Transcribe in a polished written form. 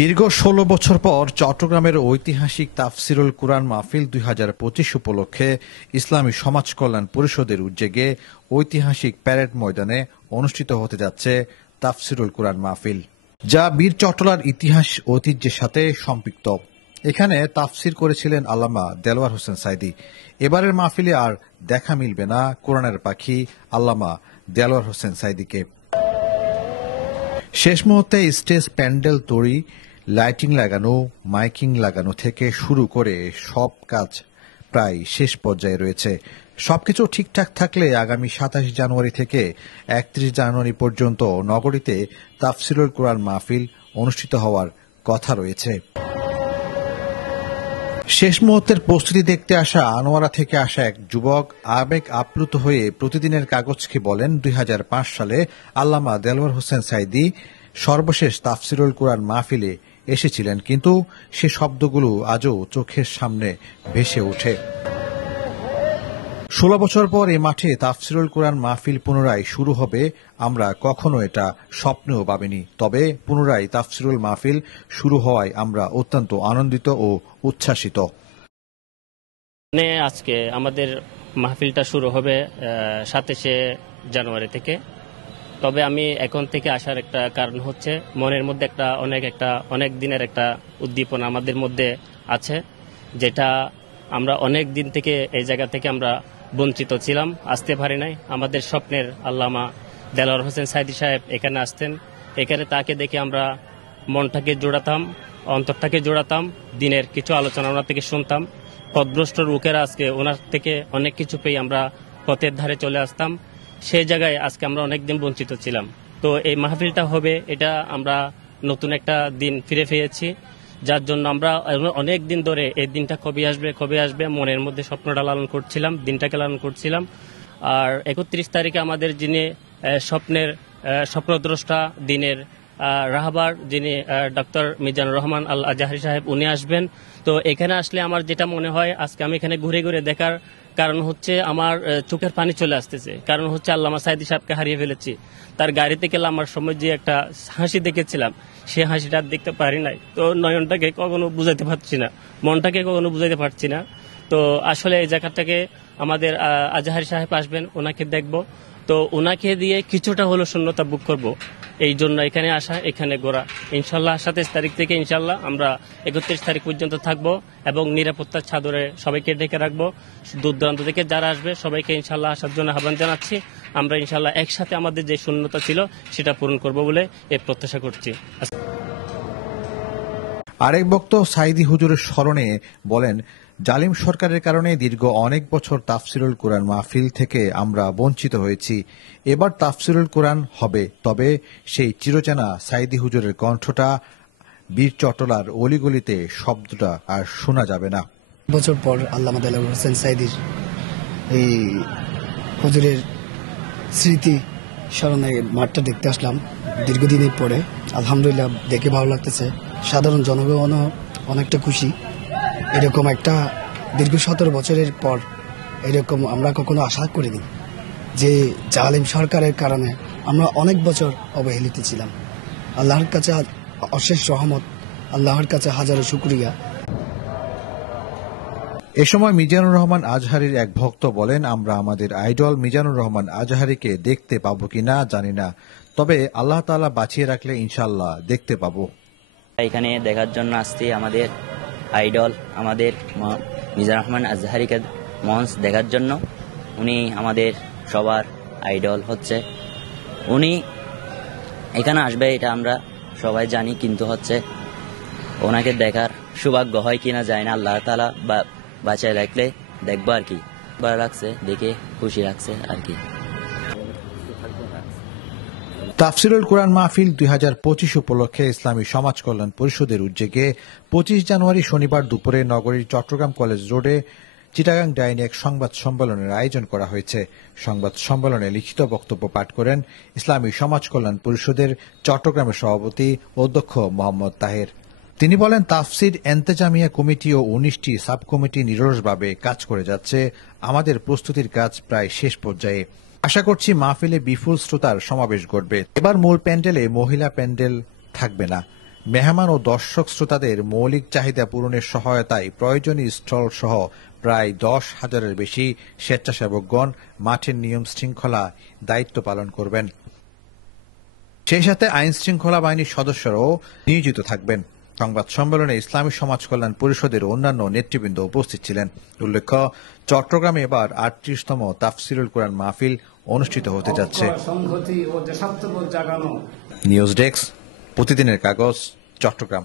দীর্ঘ ১৬ বছর পর চট্টগ্রামের ঐতিহাসিক তাফসিরুল কুরআন মাহফিল ২০২৫ উপলক্ষে ইসলামী সমাজ কল্যাণ পরিষদের উদ্যোগে ঐতিহাসিক প্যারেড ময়দানে অনুষ্ঠিত হতে যাচ্ছে তাফসিরুল কুরআন মাহফিল, যা বীর চট্টলার ইতিহাস ঐতিহ্যের সাথে সম্পৃক্ত। এখানে তাফসির করেছিলেন আল্লামা দেলোয়ার হোসেন সাঈদী। এবারের মাহফিলে আর দেখা মিলবে না কোরআনের পাখি আল্লামা দেলোয়ার হোসেন সাঈদীকে। শেষ মুহূর্তে স্টেজ প্যান্ডেল তৈরি, লাইটিং লাগানো, মাইকিং লাগানো থেকে শুরু করে সব কাজ প্রায় শেষ পর্যায়ে রয়েছে। সবকিছু ঠিকঠাক থাকলে আগামী ২৭ জানুয়ারি থেকে ৩১ জানুয়ারি পর্যন্ত নগরীতে তাফসিরুল কুরআন মাহফিল অনুষ্ঠিত হওয়ার কথা রয়েছে। শেষ মুহূর্তের প্রস্তুতি দেখতে আসা আনোয়ারা থেকে আসা এক যুবক আবেগ আপ্লুত হয়ে প্রতিদিনের কাগজকে বলেন, ২০০৫ সালে আল্লামা দেলোয়ার হোসেন সাঈদী সর্বশেষ তাফসিরুল কুরআন মাহফিলে এসেছিলেন, কিন্তু সে শব্দগুলো আজও চোখের সামনে ভেসে ওঠে। ১৬ বছর পর এই মাঠে তাফসিরুল কুরআন মাহফিল পুনরায় শুরু হবে, আমরা কখনো এটা স্বপ্নেও ভাবিনি। তবে পুনরায় তাফসিরুল মাহফিল শুরু হওয়ায় আমরা অত্যন্ত আনন্দিত ও উচ্ছ্বাসিত। আজকে আমাদের মাহফিলটা শুরু হবে ২৭শে জানুয়ারি থেকে। তবে আমি এখন থেকে আসার একটা কারণ হচ্ছে মনের মধ্যে অনেক দিনের একটা উদ্দীপনা আমাদের মধ্যে আছে, যেটা আমরা অনেক দিন থেকে এই জায়গা থেকে আমরা বঞ্চিত ছিলাম, আসতে পারি নাই। আমাদের স্বপ্নের আল্লামা দেলোয়ার হোসেন সাঈদী সাহেব এখানে আসতেন। এখানে তাকে দেখে আমরা মনটাকে জোড়াতাম, অন্তরটাকে জোড়াতাম, দিনের কিছু আলোচনা ওনার থেকে শুনতাম। পথভ্রষ্ট লোকেরা আজকে ওনার থেকে অনেক কিছু পেয়ে আমরা পথের ধারে চলে আসতাম। সেই জায়গায় আজকে আমরা অনেকদিন বঞ্চিত ছিলাম। তো এই মাহফিলটা হবে, এটা আমরা নতুন একটা দিন ফিরে পেয়েছি, যার জন্য আমরা অনেক দিন ধরে এই দিনটা কবে আসবে মনের মধ্যে স্বপ্নটা লালন করছিলাম, দিনটাকে লালন করছিলাম। আর ৩১ তারিখে আমাদের যিনি স্বপ্নদ্রষ্টা দিনের রাহবার, যিনি ডক্টর মিজানুর রহমান আল আজহারি সাহেব, উনি আসবেন। তো এখানে আসলে আমার যেটা মনে হয়, আজকে আমি এখানে ঘুরে ঘুরে দেখার কারণ হচ্ছে আমার চোখের পানি চলে আসতেছে। কারণ হচ্ছে আল্লামা সাঈদী সাহেবকে হারিয়ে ফেলেছি। তার গাড়িতে গেলে আমার সময় যে একটা হাসি দেখেছিলাম, সে হাসিটা দেখতে পারি নাই। তো নয়নটাকে কখনো বুঝাইতে পারছি না, মনটাকে কখনো বুঝাইতে পারছি না। তো আসলে এই জায়গাটাকে আমাদের আজহারি সাহেব আসবেন, ওনাকে দেখব। তো ওনাকে দিয়ে কিছুটা হলো শূন্যতা বুক করব, এই জন্য এখানে আসা, এখানে গোড়া। ইনশাল্লাহ ২৭ তারিখ থেকে ইনশাল্লাহ আমরা ৩১ তারিখ পর্যন্ত থাকবো এবং নিরাপত্তার চাদরে সবাইকে ডেকে রাখবো। দূর দূরান্ত থেকে যারা আসবে সবাইকে ইনশাল্লাহ আসার জন্য আহ্বান জানাচ্ছি। আমরা ইনশাল্লাহ একসাথে আমাদের যে শূন্যতা ছিল সেটা পূরণ করব বলে এই প্রত্যাশা করছি। আরেক বক্তা সাঈদী হুজুরের স্মরণে বলেন, জালিম সরকারের কারণে দীর্ঘ অনেক বছর তাফসিরুল কুরআন মাহফিল থেকে আমরা বঞ্চিত হয়েছি। এবার তাফসিরুল কুরআন হবে, তবে সেই চিরচেনা সাঈদী হুজুরের কণ্ঠটা বীর চট্টলার অলিগলিতে শব্দটা আর শোনা যাবে না। বছর পর আল্লামা দেলোয়ার হোসেন সাঈদীর এই হুজুরের স্মৃতি স্মরণে মাঠটা দেখতে আসলাম দীর্ঘদিনের পরে। আলহামদুলিল্লাহ, দেখে ভালো লাগতেছে। সাধারণ জনগণও অনেকটা খুশি। এরকম একটা দীর্ঘ ১৭ বছরের পর এরকম আমরা কখনো আশা করিনি যে জালিম সরকারের কারণে আমরা অনেক বছর অবহেলিত ছিলাম। আল্লাহর কাছে অশেষ রহমত, আল্লাহর কাছে হাজারো শুকরিয়া। এ সময় মিজানুর রহমান আজহারীর এক ভক্ত বলেন, আমরা আমাদের আইডল মিজানুর রহমান আজহারীকে দেখতে পাবো কিনা জানি না, তবে আল্লাহ তাআলা বাঁচিয়ে রাখলে ইনশাআল্লাহ দেখতে পাবো। এখানে দেখার জন্য আসছি আমাদের আইডল, আমাদের মিজানুর রহমান আজহারীকে মঞ্চ দেখার জন্য। উনি আমাদের সবার আইডল হচ্ছে, উনি এখানে আসবে এটা আমরা সবাই জানি, কিন্তু হচ্ছে ওনাকে দেখার সৌভাগ্য হয় কিনা যায় না। আল্লাহ তাআলা বাঁচায় রাখলে দেখবো আর কি। ভালো লাগছে, দেখে খুশি লাগছে আর কি। তাফসিরুল কুরআন মাহফিল ২০২৫ উপলক্ষে ইসলামী সমাজ কল্যাণ পরিষদের উদ্যোগে ২৫ জানুয়ারি শনিবার দুপুরে নগরীর চট্টগ্রাম কলেজ রোডে চিটাগাং ডাইনে এক সংবাদ সম্মেলনের আয়োজন করা হয়েছে। সংবাদ সম্মেলনে লিখিত বক্তব্য পাঠ করেন ইসলামী সমাজ কল্যাণ পরিষদের চট্টগ্রামের সভাপতি অধ্যক্ষ মোহাম্মদ তাহের। তিনি বলেন, তাফসির এন্তেজামিয়া কমিটি ও ১৯টি সাব কমিটি নিরলসভাবে কাজ করে যাচ্ছে। আমাদের প্রস্তুতির কাজ প্রায় শেষ পর্যায়ে। আশা করছি মাহফিলে বিপুল শ্রোতার সমাবেশ ঘটবে। এবার মূল প্যান্ডেলে মহিলা প্যান্ডেল থাকবে না। মেহমান ও দর্শক শ্রোতাদের মৌলিক চাহিদা পূরণের সহায়তায় প্রয়োজনীয় স্টল সহ প্রায় 10,000-এর বেশি স্বেচ্ছাসেবকগণ মাঠের নিয়ম শৃঙ্খলা দায়িত্ব পালন করবেন। সেই সাথে আইন শৃঙ্খলা বাহিনীর সদস্যরাও নিয়োজিত থাকবেন। সংবাদ সম্মেলনে ইসলামী সমাজ কল্যাণ পরিষদের অন্যান্য নেতৃবৃন্দ উপস্থিত ছিলেন। উল্লেখ্য, চট্টগ্রামে এবার 38তম তাফসিরুল কোরআন মাহফিল অনুষ্ঠিত হতে যাচ্ছে। নিউজ ডেস্ক, প্রতিদিনের কাগজ, চট্টগ্রাম।